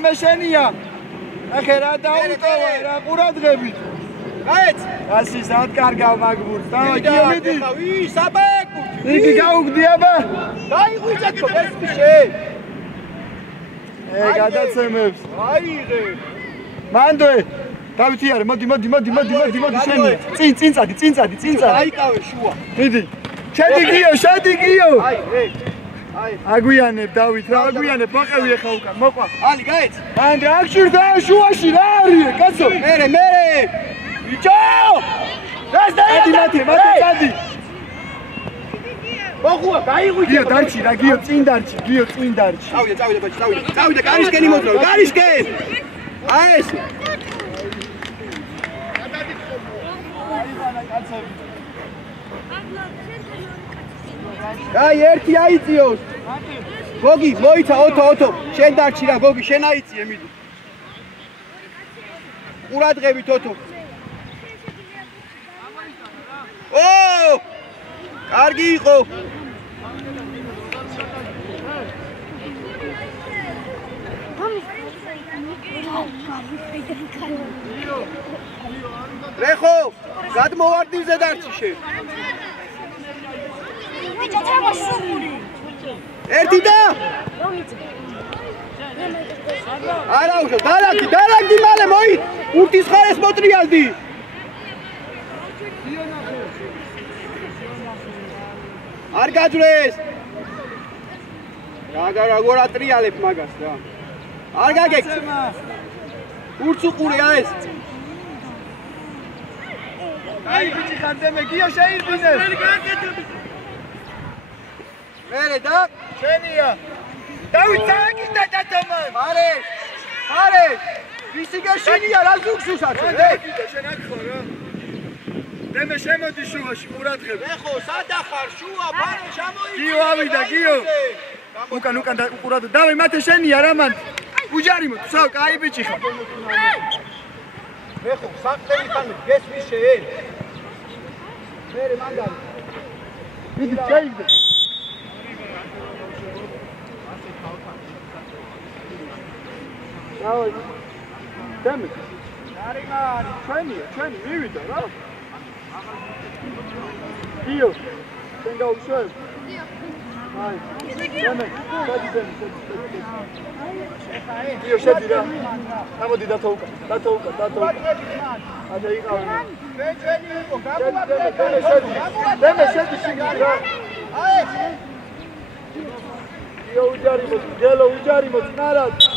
შემეშენია ახე რა დაუტოვა რა ყურადღებით გაეც ასი სად კარგავ მაგბურს დავაგიო მიდი საბაკუთი იგი გაუგდიაბა დაიღვიძეთ ხო ბესპიშე გადაცემებს აიღე მანდოე დავითი არა მოდი შენი წინ აიკავე შუა მიდი შედი გიო აგვიანებ დავით რა აგვიანებ მოყევი ახლა უკან მოყვა ალი გაეც მანდ აქ შუაში რა არის კაცო მერე ბიჭო ეს დაიდი მათი მოხუა გაიღვიძე გიო დარჩი რა გიო წინ დარჩი წავიდე ბაჭი წავიდე კარიშკენი მოძრავ კარიშკენ აი ეს აი ერთი აიწიოს გოგი მოიცა ოთო შენ დარჩი რა გოგი შენ აიწიე მიდი ყურადღებით ოთო ო კარგი იყო რეხო გადმოვარდივზე დარჩი შენ ერთი და არა უშო დალაგდი მალე მოი ურთის ხარეს მოტრიალდი არ გაძრეს როგორ ატრიალებ მაგას რა არ გაგექცე ურც უყურია ეს აი ბიჭი ხანდემე გიო შეირბინე მერე და შენია დავით წააკიდა დათომა მარე ვისი გაშენია რა ზუგსუსად ეკიდა შენ აქ ხარ რა დემე შემოდი შუაში ყურადღებ ეხო სადა ხარ შუა ფარე ჩამოიწე გიო ავიდა გიო უკან ყურადღებ დავი მათე შენია რა მან უჯარი მო სა კაი ბიჭი ხარ ეხო საყდელი ხანი გესმის შენ მერე მანდარი მიდი ჩაიგდე დავით დემე არიგარი ჩვენი მივიდა რა გიო შენ გაუშვებ აი დემე გიო შედი რა ამოდი დათო უკან ადა იყავი ჩვენი იყო გამოვარდა დემე შედი შიგნით რა აი გიო უჯარი მოწ გელო უჯარი მოწ ნარად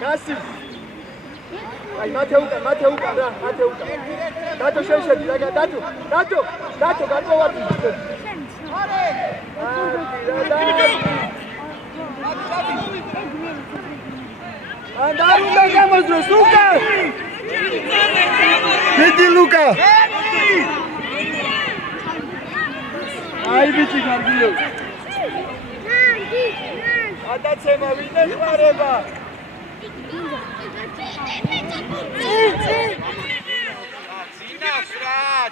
Kassim. Ai mate ukან რა, მათე უკან. დათო შეშედი რა, დათო გადმოვარდი. არე! ანდარუნდა გამოზროს უკა! მიდი ლუკა! აი ბიჭი გარგიო. გადაცემა ვინმე ხარება?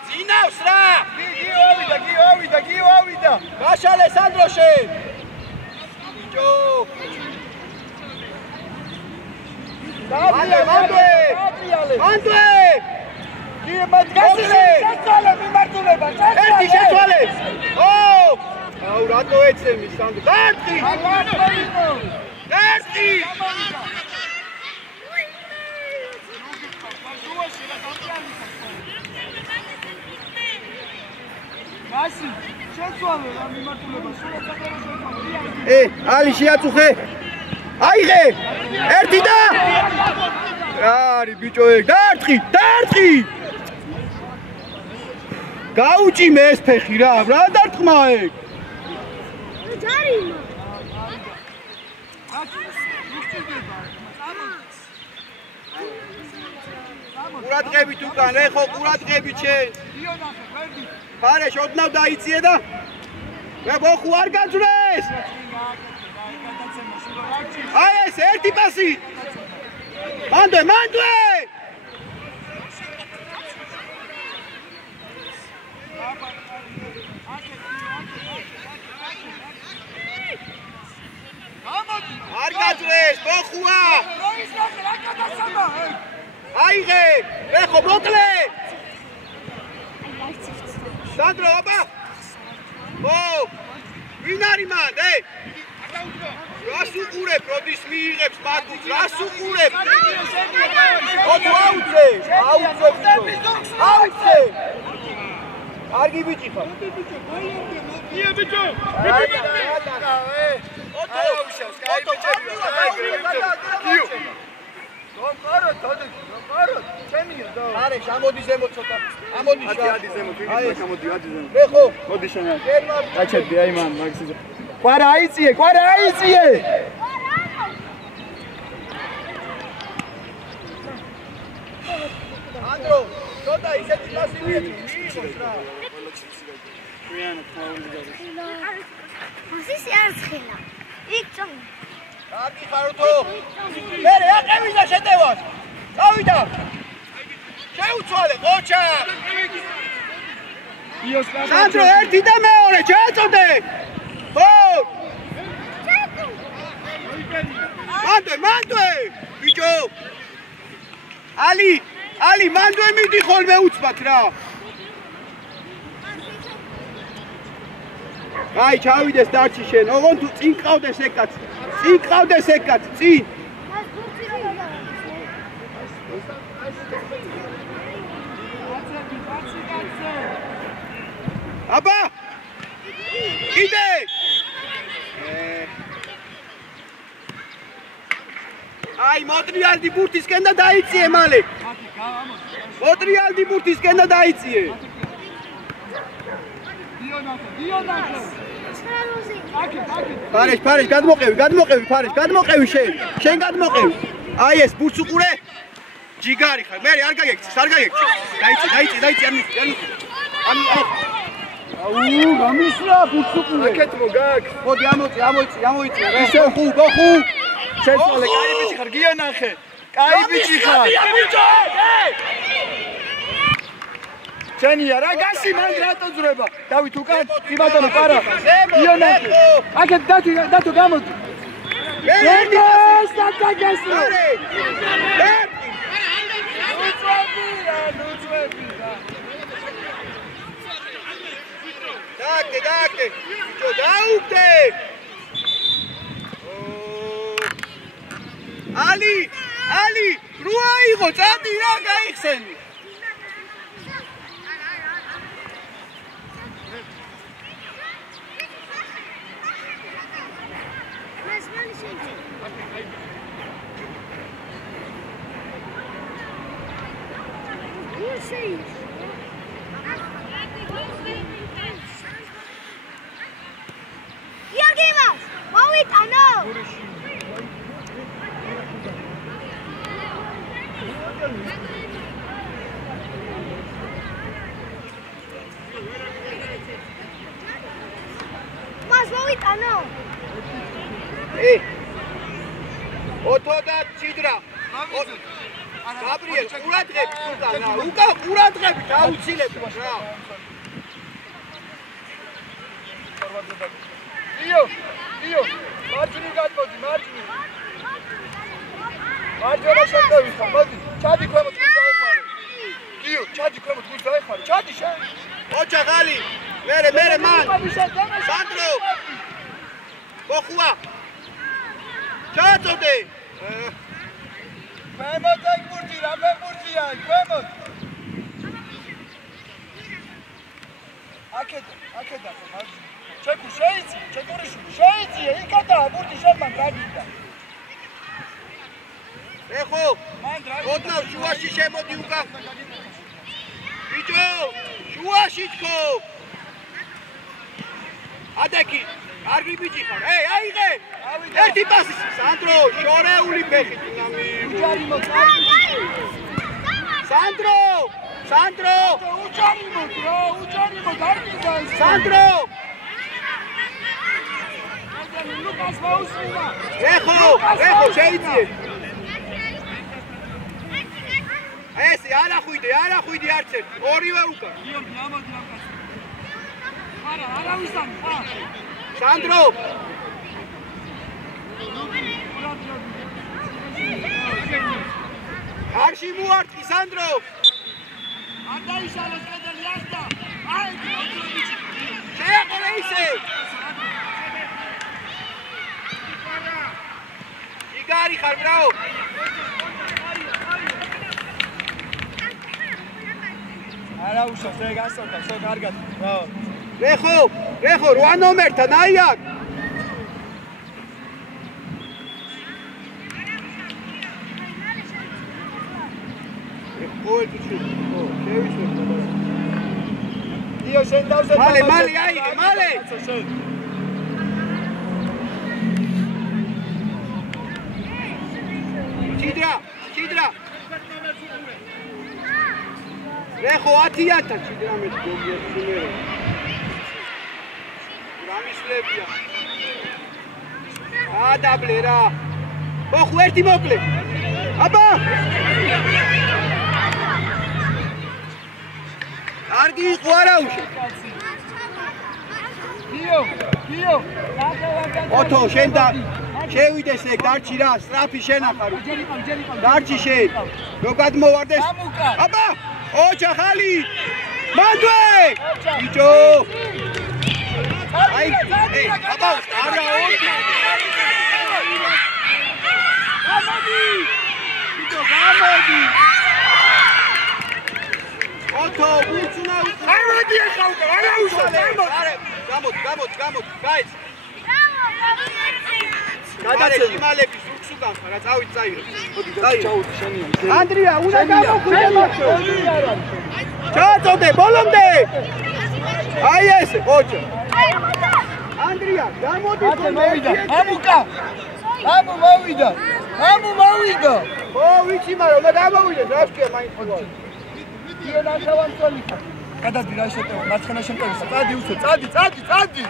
ძინავს რა! გიო ავიდა! გაშალე სანდროშე! ბიჭო! მანდე! შეცვალე მიმართულება, ერთი შეცვალე. ო! აუ რატო ეცემი სანდრო? დარტყი! დარტყი! გასი, შეცვალე რა მიმართულება, სულ შეცვალე. ალი შეაწუხე. აიღე! ერთი და! რა არის ბიჭო ეგ? დარტყი, დარტყი! გაუჭიმე ეს ფეხი რა დარტყმა ეგ? ჯარიმა. ყურადღებით უკან, ეხო ყურადღებით შენ. ფარეშ ოდნავ დაიწიე და მე ბოხუ არ გაძვრეს. აი ეს ერთი პასი. მანდე, მანდე! არ გაძვრეს, ბოხუა! აიღე! ეხო მოკლე! სანდრო, აბა! ო! ვინ არის მანდ, რას უყურებ, როდის მიიღებს მაგუს, რას უყურებ? აუძე! აუძე! კარგი ბიჭი ხარ. მია ბიჭო! აუშავს, კაი ბიჭები. კიო. გომყაროთ, თოდექი, გომყაროთ. ჩემია და. არე, ამოდი ზემოთ ცოტა. ამოდი შა. ადი ზემოთ, იგი გამოდი, ადი ზემოთ. მე ხო? მოდი შენა. გაჩერდი, აი მან, მაგისიძე. ყვარა აიწიე, ყვარა აიწიე. ანდრო, ცოტა ისეთი პასივია, მიიღოს რა. ვიანა თავი გადის. მოსის არცხილა. იქ წო. კარგი ხაროთო. მე აყევიდა შეტევას. წავიდა. შეუცვალე ყოჩა. სანდრო ერთი და მეორე ჩაწოდე. ხო. მანდე, მანდე. ბიჭო. ალი, მანდე მიდი ხოლმე უცბად რა. აი, ჩავიდეს დარჩი შენ. ოღონდ წინ ყავდეს ეგ კაცი. წინ ყავდეს ეგ კაცი, წინ. აბა! კიდე! აი, მოტრიალდი ბურთისკენ და დაიწიე მალე. მოტრიალდი ბურთისკენ და დაიწიე. ფარეშ, გადმოყევი, ფარეშ, გადმოყევი შენ გადმოყევი. აი ეს ბურთს უყურე? ჯიგარი ხარ, მე არ გაგექცეს, არ გაგექცეს. დაიწი, არ მიხი. აუ, გამისვლა ბურთს უყურე. აკეთ მოგაკ. მოდი, ამოიწი. ისე ხუ. შეცვალე, კაი ბიჭი ხარ, გია ნახე. კაი ბიჭი ხარ. ჩენია რა გასი მან რატო ძრება? დავით უკან, კი ბატონო, პარა. გია ნახე. აკეთ დათო გამოდი. ერთი სტაკაგასო. ნუწვები. დაგდე. ბიჭო, დაუგდე. ალი, რო აიღო, წადი რა გაიხსენი. Georgievas, მოვიტანო. მას მოვიტანო. ოთო და ჭიდრა. გაბრიელ, ყურადღებით უკან რა. უკან ყურადღებით აუცილებლად რა. იო, მარჯვნი გადმოდი, მარჯვნი. მარჯვენა შენ დავიხარ, მოდი, ჩადი ქვემოთ, კი გაიყვარე. კი, გიო, ჩადი ქვემოთ გულს დაეხარე. ჩადი შენ. ოჯაღალი. მერე მან. სანდრო. ბოხუა. ჩაწოდე. ქვემოთ ეგბურთი, რა ბურთია, ქვემოთ. აქედა ხომ. ჩეკუ შეიცი, ჩეკურიშვილი შეიცი, იქადა ბურთი შემან გაგიდა. ეხო, ოდნავ შუაში შემოდი უკან. ბიჭო, შუაში თქო. ადაკი, კარგი ბიჭი ხარ. აიღე. ერთი პასი, სანდრო, შორეული ფეხი დინამი. უჯარი მოწაი. სანდრო! უჯარი მო, გარგიდა. სანდრო! ლუკას მოუსმინა. ეხო, შეიძიე. ეს არახვიდე არც ერთი. ორივე უკან. გიორგი, ამოდი ამ კაცს. არავის ამი, ხა. სანდრო! არში მოარტყი, სანდრო! არ დაიშალოს კედელი ახლა. შეაყოლე ისე. იგარი ხარ, ბრავო. არა უშავს, ეგ ასწორდა, შო კარგად. ბრავო. რეხო, 8 ნომერთან აი აქ. დიო შენ დავზე მალე აიღე მალე ჩიდრა რეხო 10-თან ჩიდრა მე გოგია სიმერო რამისლებია ადაბლე რა ოხ ერთი მოკლე აბა კარგი იყო არა უშო გიო ოთო შენ და შევიდეს ეგ დარჩი რა სტრაფი შენ ახარ დარჩი შენ რო გადმოვარდეს აბა ოჯახალი მანდვე ბიჭო აი აბა არა გამოდი ოთო უცნა გამოდი ახლა უკვე არა უშო გამოდი გაიც გადაცემი მალები ზურგსუგან ხარ რა წავით წაიღე ჩაუდი შენია ანდრია უნდა გამოგვიდე მაქო ჩაწოდე ბოლომდე აი ეს ოჯო ანდრია გამოდი მოვიდა ამუ მოვიდა ო ვიცი მაგრამ მე გამოვიდე რა შეკია მაინც ხო დიო ნახავან წოლი გადადი რა შეტევა მარცხენა შემტევისა წადი უსო წადი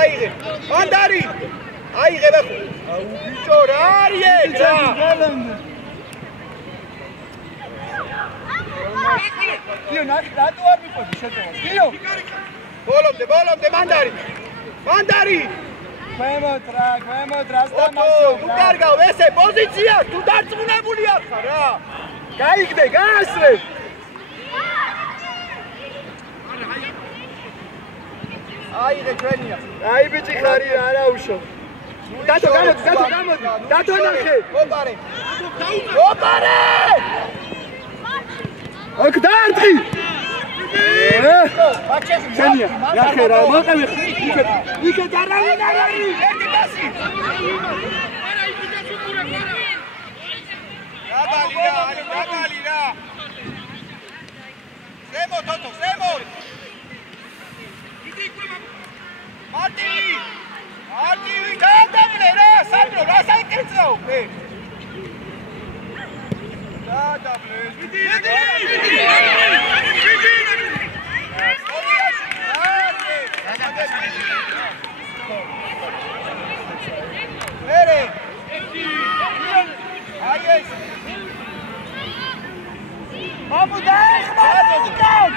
აიღე ანდარი აიღე ბახო აუ ბიჭო რა არის ეს გიო ნახე რატო არ მიყოდი შეტევას გიო ბოლომდე მანდარი ქვემოთ რა სტამაშო უკარგავ ესე პოზიცია თუ დარწმუნებული არ ხარ რა გაიგდე გაასრე აიღე ჩვენია აი ბიჭი ხარი არა უშო დათო გამოდი დათო ნახე ოპარე აქ დაარტყი შენია ნახე რა მოყევი იქე დარავინ არ არის ერთი პასი დაბალი რა ზემო თოთო ზემო მარტივი დადაბლე რა სანდრო რა საიკრიცო დადაბლე დიდი მერე აი ეს მამუ დაეხმარა უკან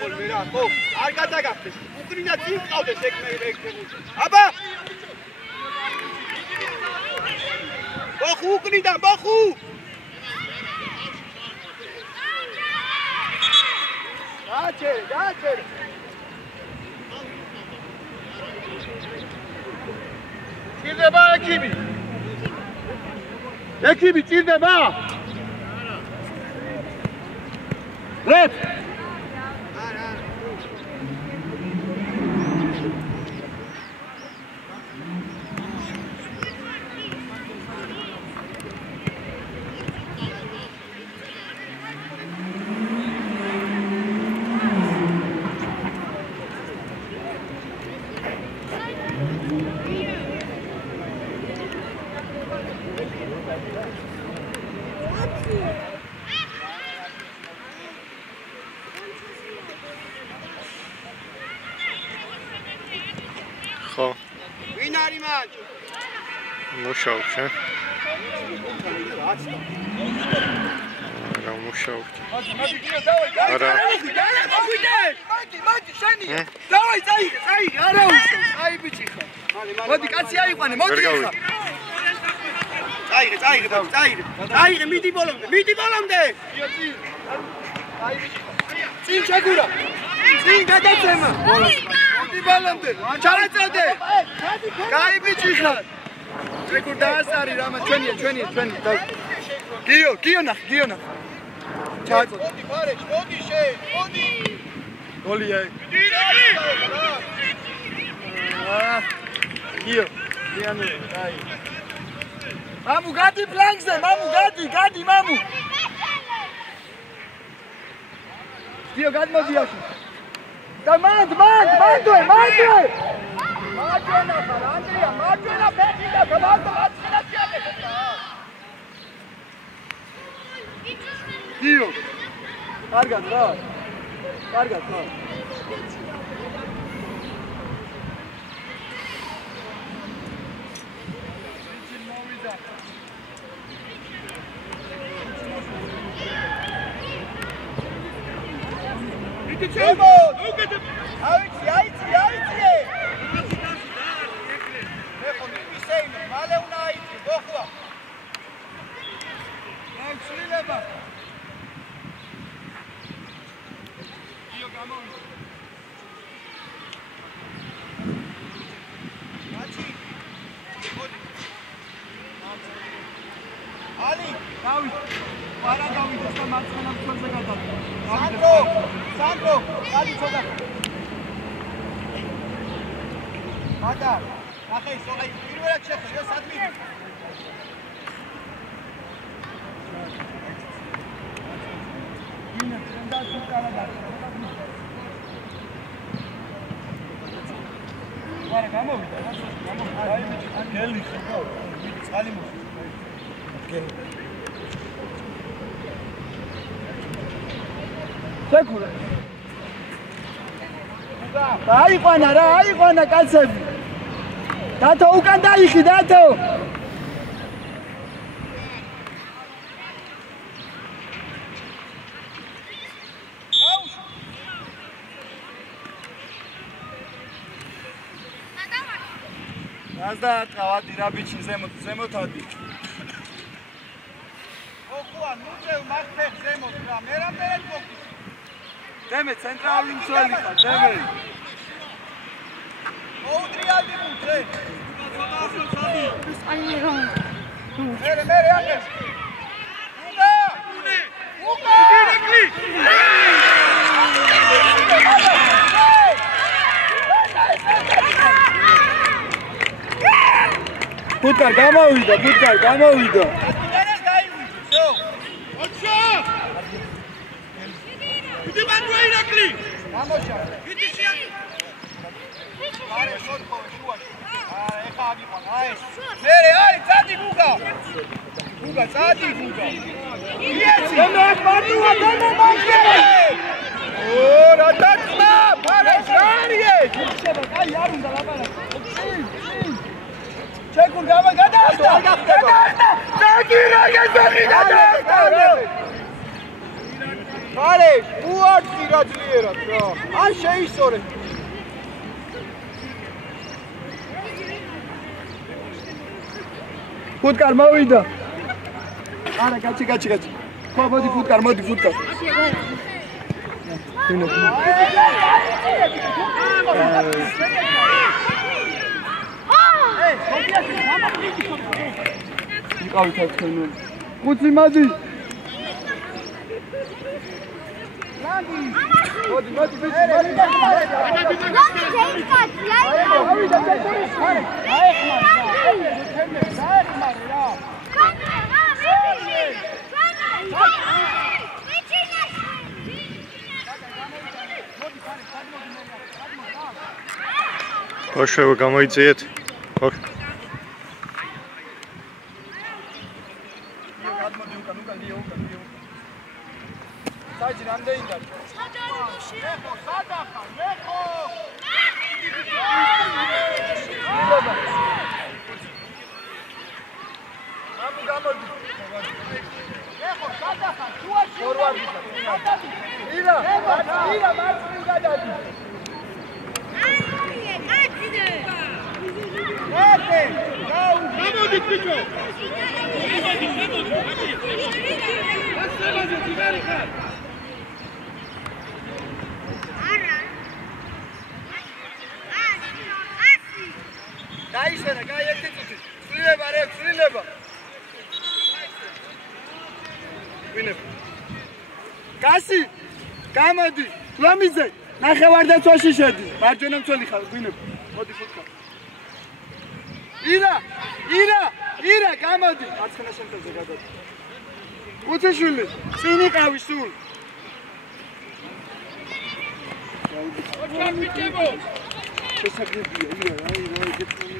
ხოლმე რა, ხო? არ გადაგახდეს. უკრინა წინ ყავდეს ეგ მე. აბა! ბოხუ უკრიდან, ბოხუ! გააჩერე. ჭირდება ეკიბი. ეკიბი ჭირდება. რეთ. ხო. ვინ არის მან? მუშაობს, რა მუშაობს? მაგი გიო დავაი, მაგი შენია. დავაი, წაიღე, არა უშო. აი ბიჭი ხარ. მოდი კაცი აიყვანე, მოდი ხა. წაიღე, წაიღე. წაიღე, მიდი ბოლომდე. გიო წინ. აი ბიჭი ხარ. წინ ჩაგურა. წინ გადაცემა. მოდი ბოლომდე. ჩარაწოდე. კაი ბიჭი ხარ. რეკორ დაასარი რამა ჩვენია. გიო ნახ. ჩააწოდე. მოდი ფარეშ, მოდი შე, მოდი. გოლია. გიო. დიანო, აი. მამუ გადი პლანგზე, გადი მამუ. გიო გადმოდი აქ. და მანდვე. მარჯვენა ხარ, ანდრია, მარჯვენა ფეხი და გამარჯვება აცინაციაკეთე. გიო. კარგად რა. ჩემო! აიცი! ეხო მისეინო, მალე უნდა აიცი, ბოხვა. აიცილება. გიო გამოვიდა. მაჩი. მოდი. ალი, დავით. არა დავით, და მარცხენა მწვერზე გადავიდა. სანდრო, ალი ცოტა. მაგა, ახლა ის ოღონდ პირველად შეხვდა სადმი. ინა, სანდრო წავალა. ვარა გამოვიდა, აი გელი ხო? წყალი მო. გელი. შეკურა. აიყვანა კაცები. დათო უკან დაიხი, დათო. და ტყავადი რა ბიჭი ზემოთ ადი. ოქუა, ნუწევ მაგფეხ ზემოთ რა, მე რამდენად მოგდის? დემე ცენტრალური მცველი ხარ, დემე. მოუდრიალდი მუწე. მერე აღეს. უკა! დირექტლი! ბუტკარ გამოვიდა. ეს გაიღვიძო. ოჩა! იდი მანდრე ირაკლი. გამოშა. იდი შია. არე შორტო შუაში. ეხა აგიყვან, ეს. მერე არის წადი გუგა. წადი გუგა. იეცი. დემე მანდუა, დემე მაგე. ო რა დაკმა, მარე ჟარიე. შეება, კაი არ უნდა ლაპარაკო. ჩეკურ გადაახტა. დაგი რა გეზახი გადაახტა. ხარეს, უარწი რა ძლიერად რა. ან შეისწორე. ფუტკარ მოვიდა. არა, კაცი. ხო, მოდი ფუტკარ. იყავით თქვენ. ხუთი მადი. მოდი. ბავშვებო გამოიძიეთ. საჭი რამდენი და? ეხო, სადახა, ეხო. გამოდი. ეხო, სადახა, შუაში. ფორვარდი. ირა, მარცხნივ გადადი. გამოდით ბიჭო. დაისვენა, კაი ერთი წუთი. ცვლილება. ვინებ. კასი, გამოდი. ლომიძე, ნახევარდაცვაში შედი. მარჯვენა მცველი ხარ, ვინებ. მოდი ფუტკარ. ირა, გამოდი. მარცხენა შემთხვევაზე გადადი. უცეშვილი, წინ იყავი სულ. ოჩაფიჭებო. შესაძლებია, ირა, რა იგეთქონი.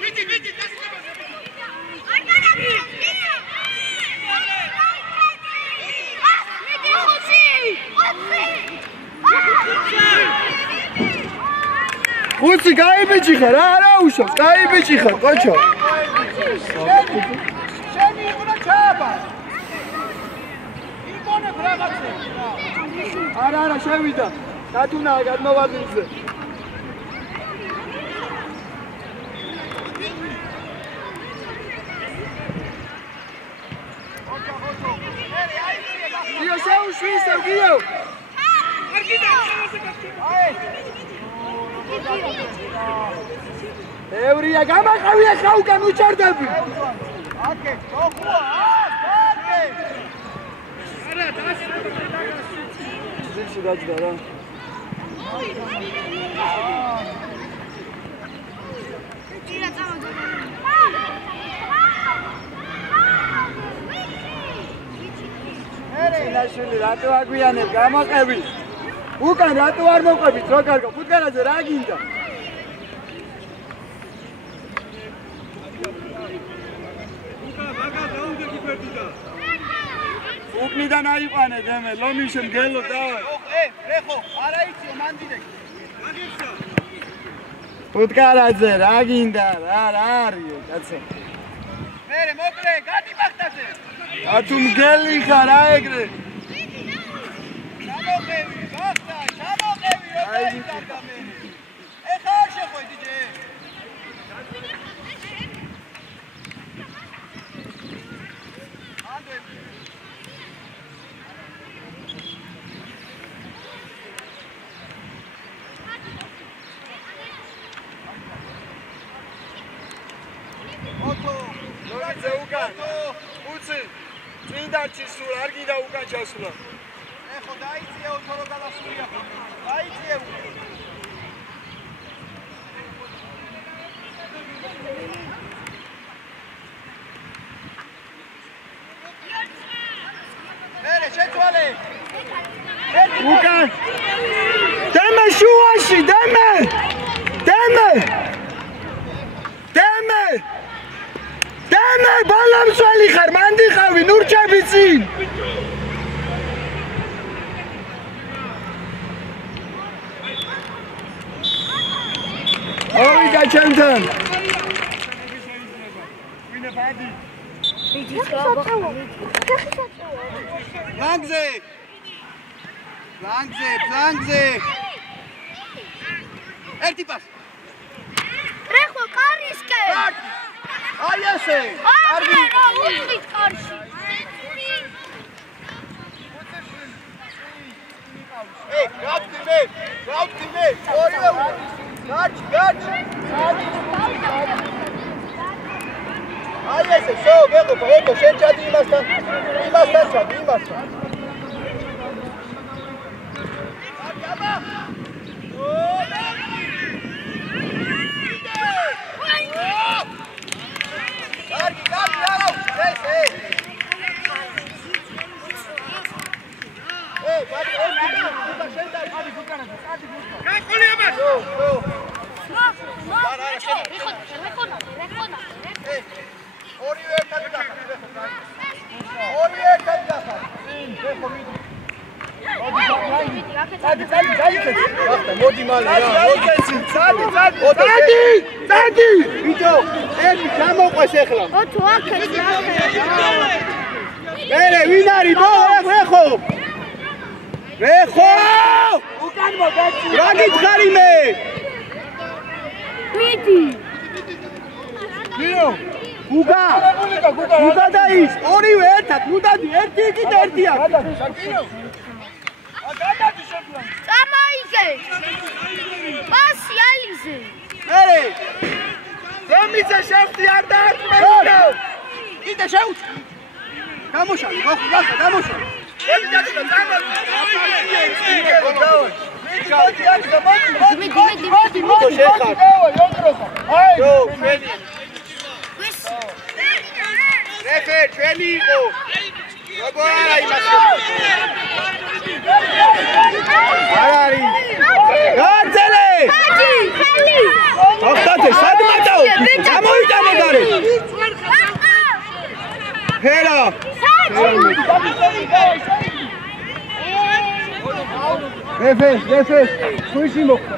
ვიდი, ხუთი გაიბიჭი ხარ, არა უშავს, გაიბიჭი ხარ, კოჩო. შენი იყო ჩააბა. იგონებ რაღაცებს რა. არა, შევიდა. დათუნაა გადმოვაძინზე. გიო შეუშვისო, გიო. არ გიდაჩავაზე გაქცევი. ევრია გამაყავია ხა უკან უჭარდები. აკე, ხოხუა, აკე. არა, დასწრე. ძილში დაჯდა რა. ჭირა წამოდი. ნაშული რატო აგვიანებ გამოყევი. უკან რატო არ მოყვებით რო კარგო ფუტკარაზე რა გინდა? მაგა დაუდეგი ფერდიდა. უკნიდან აიყვანე დემე ლომიშენ გელო დავა. ეხო, არა იცი მანდიდე. მაგიცა. ფუტკარაზე რა გინდა? რა არისო, კაცო. მერე მოკლე, გადი ბახტაზე. ათუ მგელი ხარ რა ეგრე. ჩამოყევი, ბახტა, ჩამოყევი რა დაიტანდა მე. ეხა არ შეხვედი ჯე. ლორიძე უკან უცი წინდარჩი სულ არ გიდა უკან ჩასვლა. ეხო დაიწია ოთო რო გადასულია ხო დაიწია მერე შეცვალე უკან დემე შუაში დემე ბალამსველი ხარ მანდიხავი ნურჩები წინ ავიდა ჩემთან ფლანგზე. ერთი პასი. რეხო კარისკე. აი ესე. კარგი. უწვით კარში. გავთქმე. ორივე. გაჩ. აი ესე, შო, გეყოფა, ეკო, შენ ჩადი იმასთან ჩადი, იმასთან. კარგი, არა, ესე. მოდი მალე რა, წადი! ვიდეო, ერთი გამოყვეს ახლა. ოთო აქეთ მერე ვინ არის? რეხო! უკან მოგაცი. რა გითხარი მე? ვიდი. ვიო? გუგა და ის ორივე ერთად, ნუდადი, ერთი და ერთია. გადადი შეფლან. წამაიგე. პასი ალიზე. მერე. ზემიზე შევდი არ დაარტყმე. კიდე შევთ. გამოშალი, გამოშალი. Refes, sushi mokhta.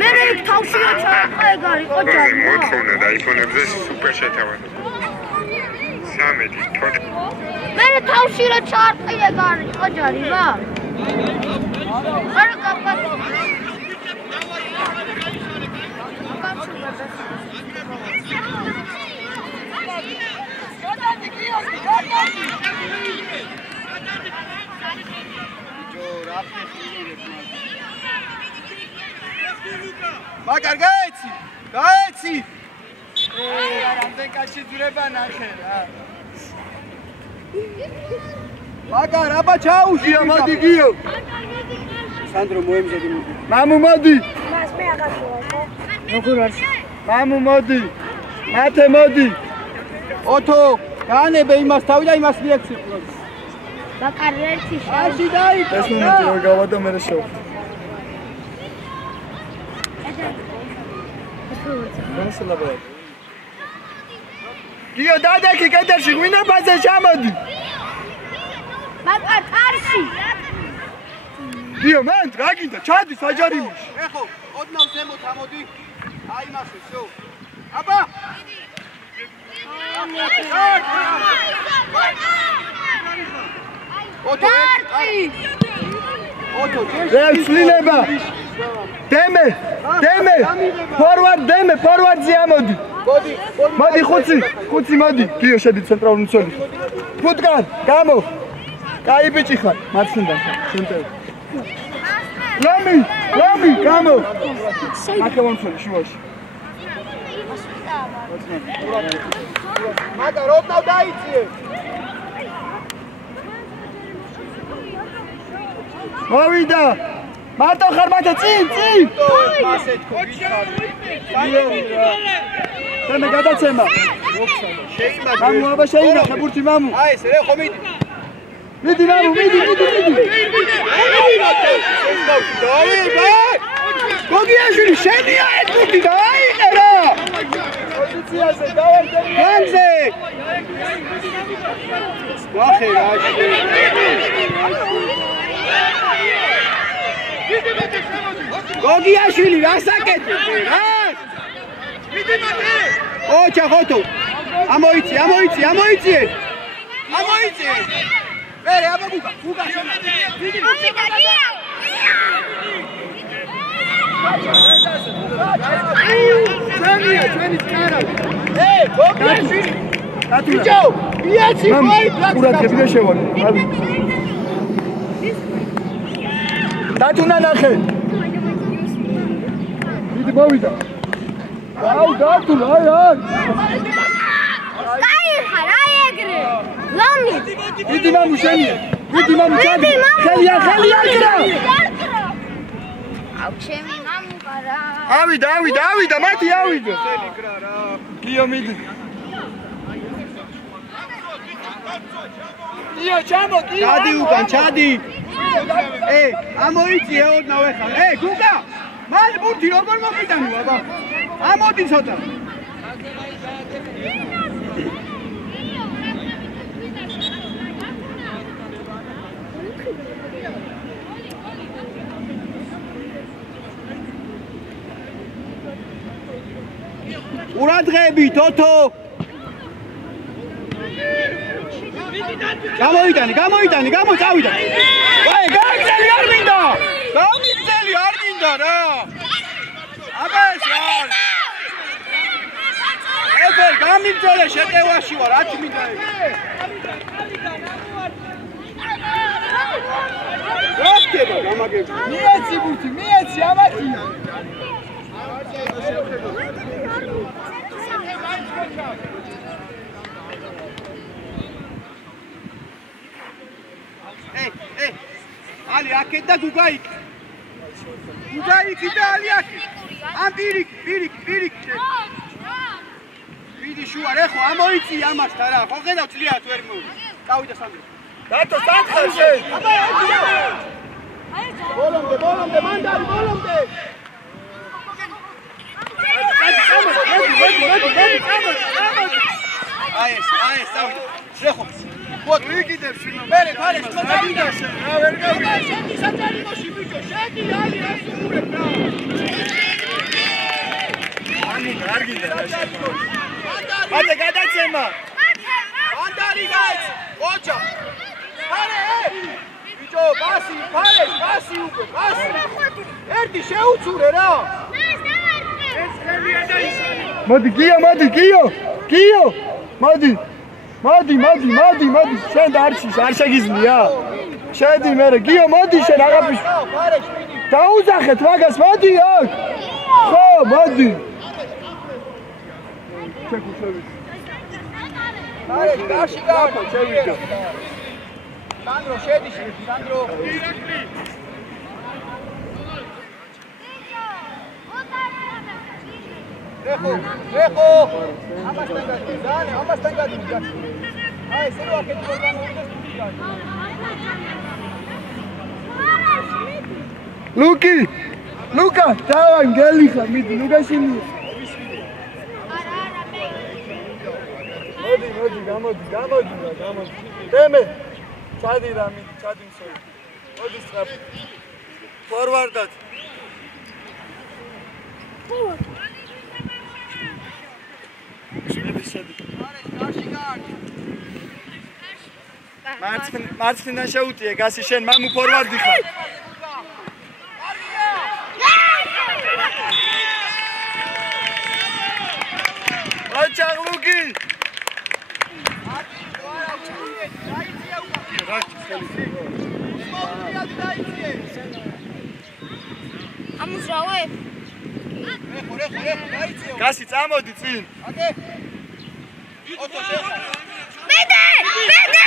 მე თავშია ჩაყეგარი ყოჯარი. მოთხოვნა დაიფონებზე სუპერ შეთავაზება. 13 თოჩ. მე თავში რა ჩაყეგარი ყოჯარი რა. არა კაპა. მაგარ გაეცი. რამდენ კაცი ძურება ნახე რა. მაგარ აბა ჩაუშია მოდი გიო. სანდრო მოემზადი მოდი. მამუ მოდი. მას მე აღაშოვა. როგორ არის? მამუ მოდი. მათე მოდი. ოთო, განებე იმას თავი და იმას მიექცი ყლოს. ბაკარ ერთი შე. აში დაიწო. ეს მომენტი რომ გავადო მე შევ. განსალაბა. გიო დადაკი კედელში ღვინებაზე ჩამოდი. ბაკარ კარში. გიო მან რა გინდა ჩადი საჯარიმში. ეხო, ოდნავ ზემოთ ამოდი. აი მასე, შო. აბა. Სვლილება დემე ფორვარდ ზიამოდი მოდი ხუცი მოდი გიო შედი ცენტრალური მცველი ფუტკარ გამო კაი ბიჭი ხარ მარცხნიდან ცენტრალ ლამი გამო აკევან მცველი შუაში მაგა როდნავ დაიციე მოვიდა მარტო ხარ მათე წინ მასე თქო მე გადაცემა შეიმაგრე მამუ აბა შეინახე ბურთი მამუ აი ეს რე ხო მიდი მამუ მიდი გოგიაშვილი შენია ეს ბურთი დააიყე რა პოზიციაზე გავარდე განზე ვახე რაში გოგიაშვილი რასაკეთებ რა მიდი მათე ოჩა ხოთო ამოიცი ვერე აბა გუგა დიდი ჩვენი წარა გოგიაშვილი ბიჭო იაცი ხოი ყურადღები და შევარდი დათუნა ნახე დიდი მოვიდა აუ დათუნა აი აი ეგრე ლომი დიდი მამუ შენია დიდი მამუ ჩადი ხელია კრა აუ ჩემი მამუ ყარა ავიდა მათი ავიდა ხელი კრა რა გიო მიდი ია ჩამოდი ჩადი უკან ჩადი ამოიწიე ოდნავ ეხლა გუგა მალ ბურთი როგორ მოგიტანო აბა ამოდი ცოტა ყურადღები თოთო გამოიტანი წავიდა აი გამიწელი არ მინდა რა აბა ეს რა ეხერ გამიწელე შეტევაში ვარ ათი მინდა რა ხდება გამაგებ მიეცი ბურთი ამათი ალი აქეთ და გუგაიკი და ალი აქეთ ამ პირიქ ვიდი შუა რეხო ამოიწი ამასთან რა ხო ხედავ წლიათ ვერ მოვიდა წავიდა სანდრო დათო სათხელში აბა ბოლომდე მანდარი ბოლომდე აი ეს წავიდა რეხო Вот выкидев фильм. Бери, парень, смотри, да, а верга. Шеки сатари моши бичо, шеки али асурებ რა. Ანი გარგინდა რა შეფო. მანდე გადაცემა. მანდარი გაიც. ოჩა. ფარე. ბიჭო, ბასი, ფარე, ბასი უკვე, ბასი. ერთი შეუცურე რა. ეს ხელია დაისანი. მოდი გიო. მოდი, შენ დარჩის, არ შეგიძლია. შედი მერე, გიო, მოდი შენ აღაფიშ. დაუძახეთ მაგას, მოდი აქ. ხო, მოდი. შეკუშევით. არე, გაში გააკო, შევიდა. სანდრო, შედი, სანდრო. ეხო. ამასთან გადი. აი, ესე რომ აქეთ მოგამოვიდეს თვითონ. ლუკა, დავან გელიხა, მიდი, ლუკაშინი. მოდი, გამოდი. დემე. ჩადი რა, მიდი, ჩადი მსოი. მოდი სწრაფი. ფორვარდად. მარცხნიდან შეუტიე გასი შენ მამუ ფორვარდი ხარ აჭაღლუგი ამუშავე გასი წამოდი წინ Bede!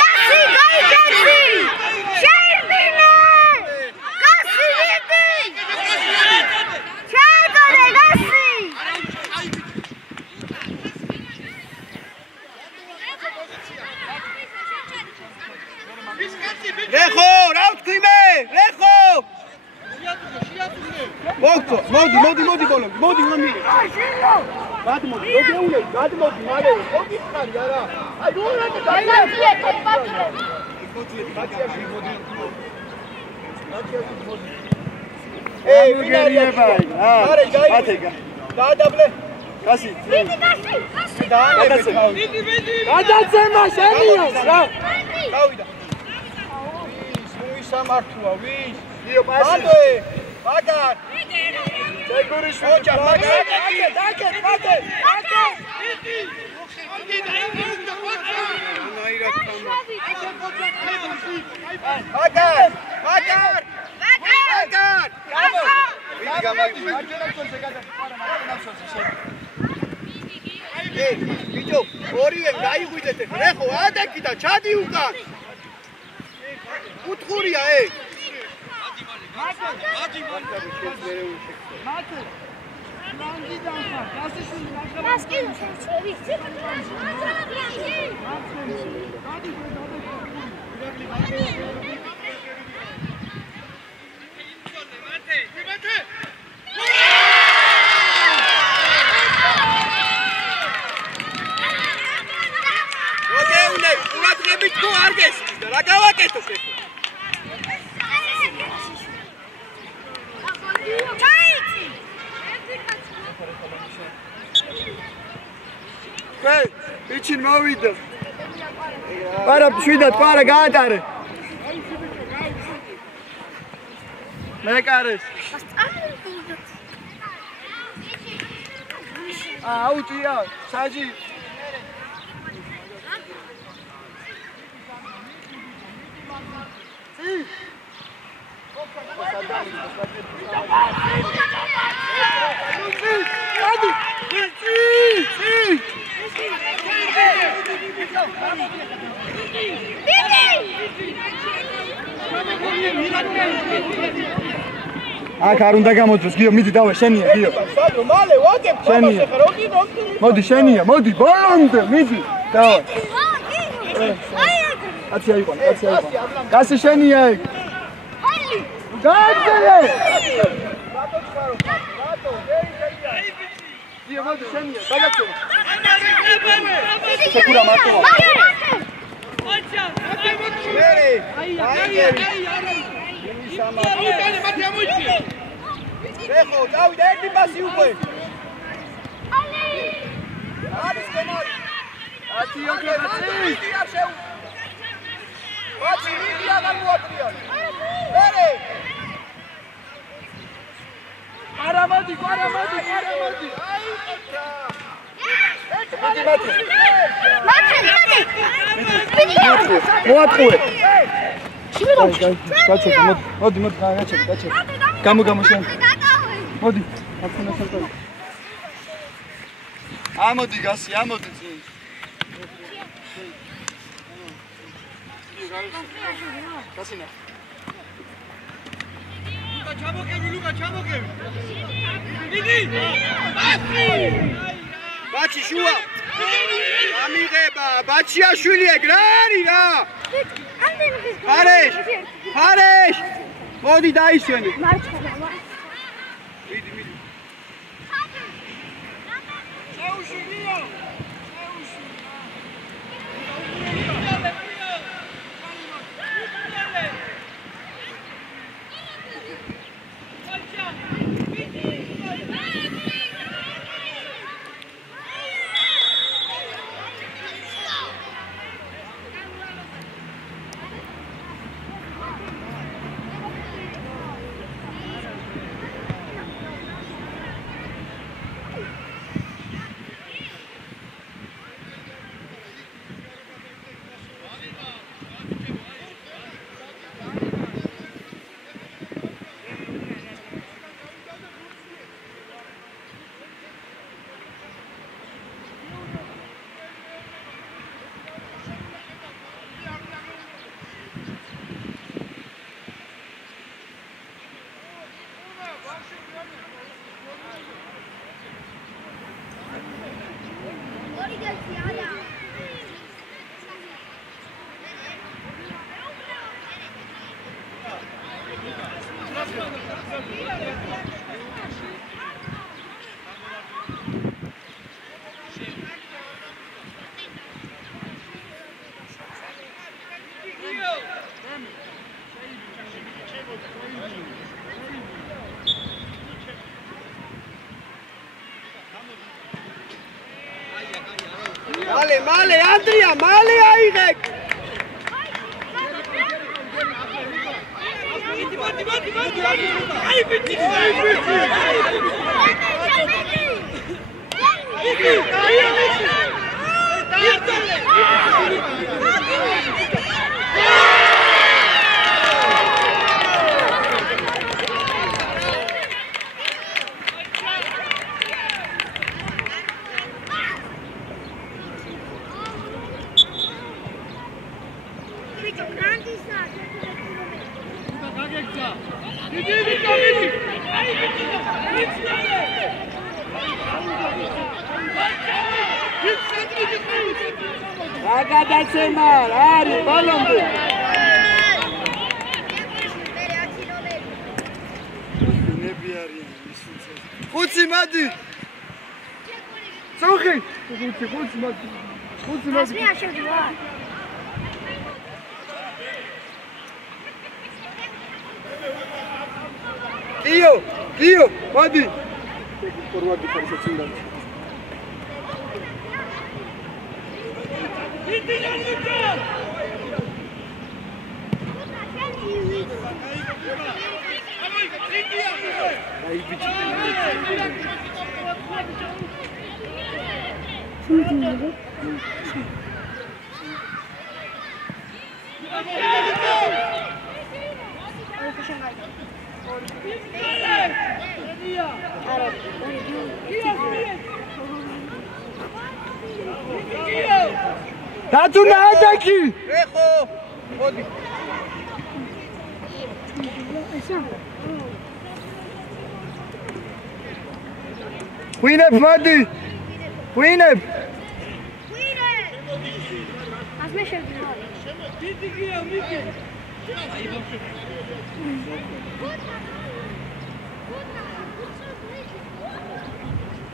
Gasi, Sherbine! Gasi, Bede! Çağdare, Gasi! Rekho, raut kime! Rekho! Modi, bolo, modi, mami! გადმოდი, მოგეუნე, გადმოდი, მალე, მოგიხარი არა. აი, როა და გაიძიე თეთბატლე. ბაციაში მოდი. ბაციაში მოდი. ეი, მოგერიებაი. არე, გაიგე. დაადაბლე. გასი. მიდი, გასი. დაანებე. მიდი. გადაცემა შენია, რა. გავიდა. სამართუა ვის? დიო პასი. ბაგარ. შეგურიშვილი. ოჯა, ბაგარ. დაკე. ბიჭო, ორივე გაიღვიძეთ ეხლა, ხო, ატაკი და ჩადი უკან. უთხურია, მადი. რა გავაკეთოთ ეხლა? Hey, biçin mavida. Para pişidat, para gaatare. Ne karış? Out ya, saci. აქ არ უნდა გამოწვეს, გიო, მიდი დავა, შენია, გიო. სადო, მალე ვაკებ, ხომას ახლა, როგი. მოდი, შენია, მოდი, ბოლომდე, მიდი, დავა. კაცი აიყვან. კაცი შენია ეგ. გააგზელე. რატო ხარო? რატო? გიო, მოდი, შენია, დაგაცემა. შეკურა მარტოა. მერე. ეხო, დავიდა ერთი პასი უკვე. არის კენარი. ათი ოქრე ბაცი. ბაცი მიდი აღარ მოატრიან. მერე. არა მოდი. მოატყუე. მოდი, გაჩერე. გამო შენ. მოდი, აფუნა საერთოდ. ამოდი გასი, ამოდი წინ. გასინა. ლუკა ჩამოგები. მიდი. ბაჩი შუა. ამიღება, ბაჩიაშვილი ეგ რა არის რა? ფარეშ. მოდი დაისვენე. მარცხენა. მიდი. შეუშინია. Male, Andrea, male aigec! Agadacemar, Ari, balondu. Ხუთი მადი. წუხი. ხუთი მადი. მე არ შევდივარ. კიო, მადი. ფორვარდი ხარშეცინდა. დათუნა ატაკი! ეხო! მოდი. ღვინებ მოდი. ღვინებ. ას მე შევდივარ. დიდიგია მიკი.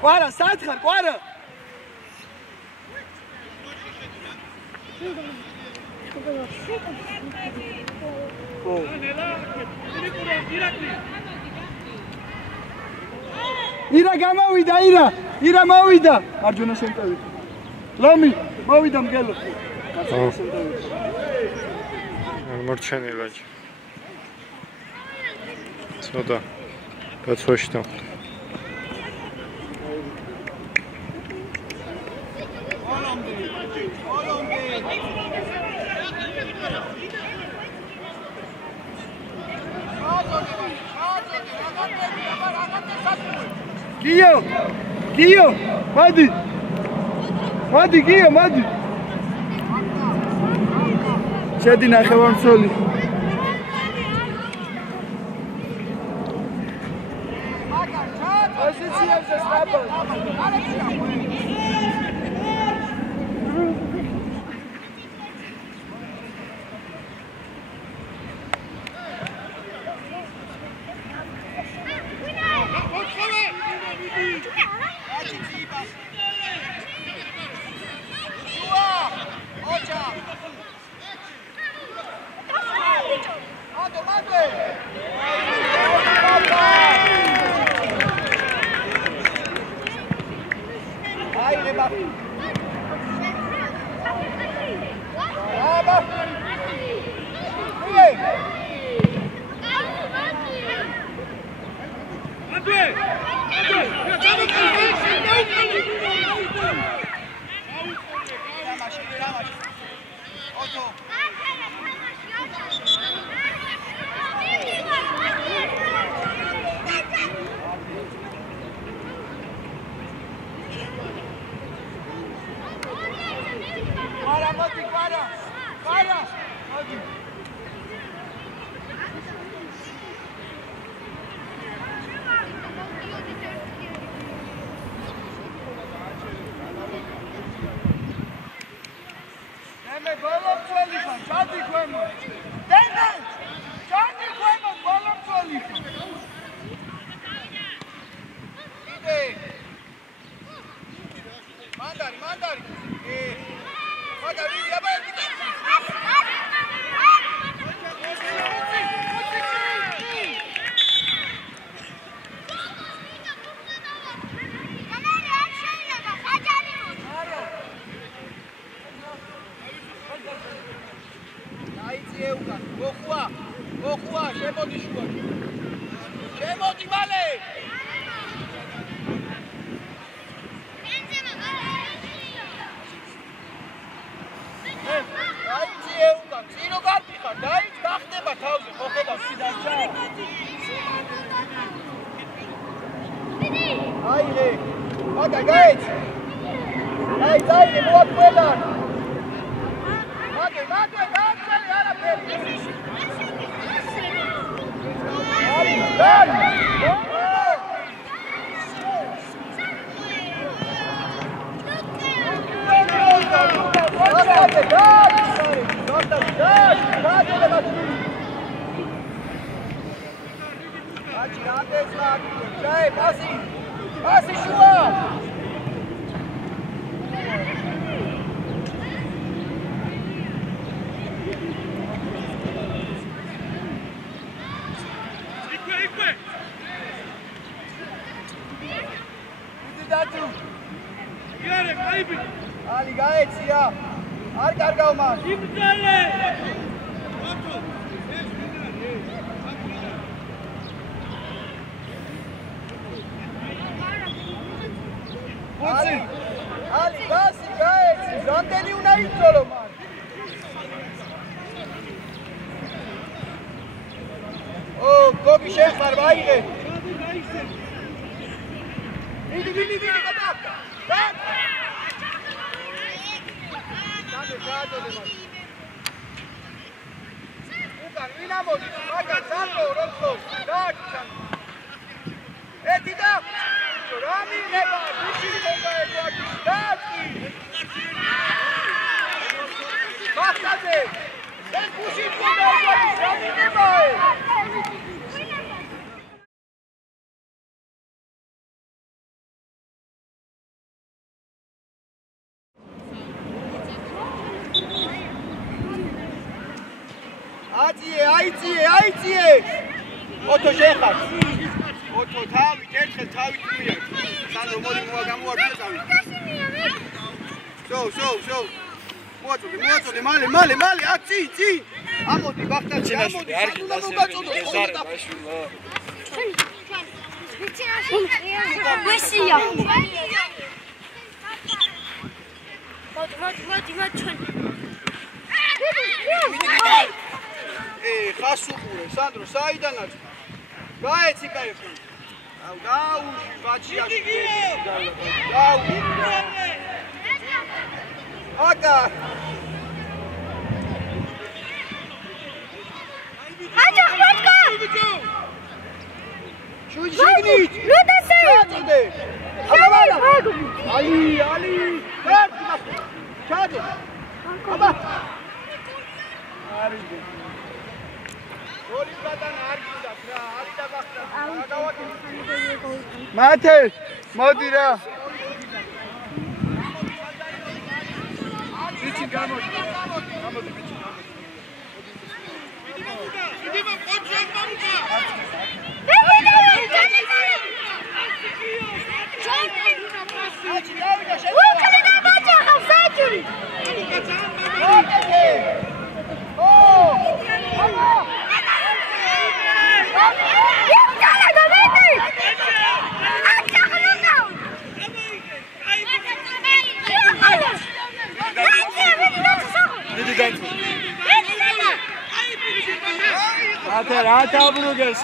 ყვარა, სათხარ, ყვარა. ირა გამოვიდა, ირა მოვიდა. მარჯვენა შემტევი. ლომი, მოვიდა მგელო. მორჩენილა. ცოტა. გაცვაშტა. Gio, მოდი. მოდი გიო, მოდი. შედი ნახევარმცველი. პოზიციებზე სტაბილ. აციე უკან. მოხუა, შემოდი შუაში. შემოდი მალე. აციე უკან. წინო გაფიხარ, დაიც გახდება თავზე, ხო ხედავ სიდარჩა. აიღე. მაგა გაიც. აიღე მოაკველა. მაგე დააწყალი არაფერი. დან. Pasi შუა. იკვე. დადუ. იარე, აიბი. ალი გაეცია. არ კარგავ მას. იბძალე. ოტო. ალი გასი გაეცი. რამდენი უნდა იწოლო მან. ო, გოგი შეხარ, აიღე. მიდი გადავა. უკან ვინ ამოდის? მაგა სანდრო როხო. დაჩან. ეტიდა. რამი ნება, გუში მოგაევა. დაჩი. მახტაზე. ეს გუში მოგაევა. რამი ნება. აიციე. ოტო შეხარ. ოტო თავით ერთხელ თავით მიარ. სანდრო მოდი მოაგამოართე თავით. შო. მოაწოდე, მალე, აცი. ამოდი ბახტაცი, ამოდი. სანდრო მოგაწოდო. ვესია. მოდი. ხასუყურე, სანდრო, საიდანაც? გაეცი კაიფი. დაუში, ბაჩიაში. დაუში. აკა. აჯახ, ბატკა. შუჯიგნით. როდესე? ჩადე. ალი. ჩადე. აბა. არიდე. გოლი გადანა არ გინდათ რა, არი და ბახტა. მათე, მოდი რა. ბიჭი გამოდი. ბიჭი. იდი მოწე მომდა. აჩი დავიდა შენ. უკანა ბაჭახა საჭური. Até lá, tá, Brugas.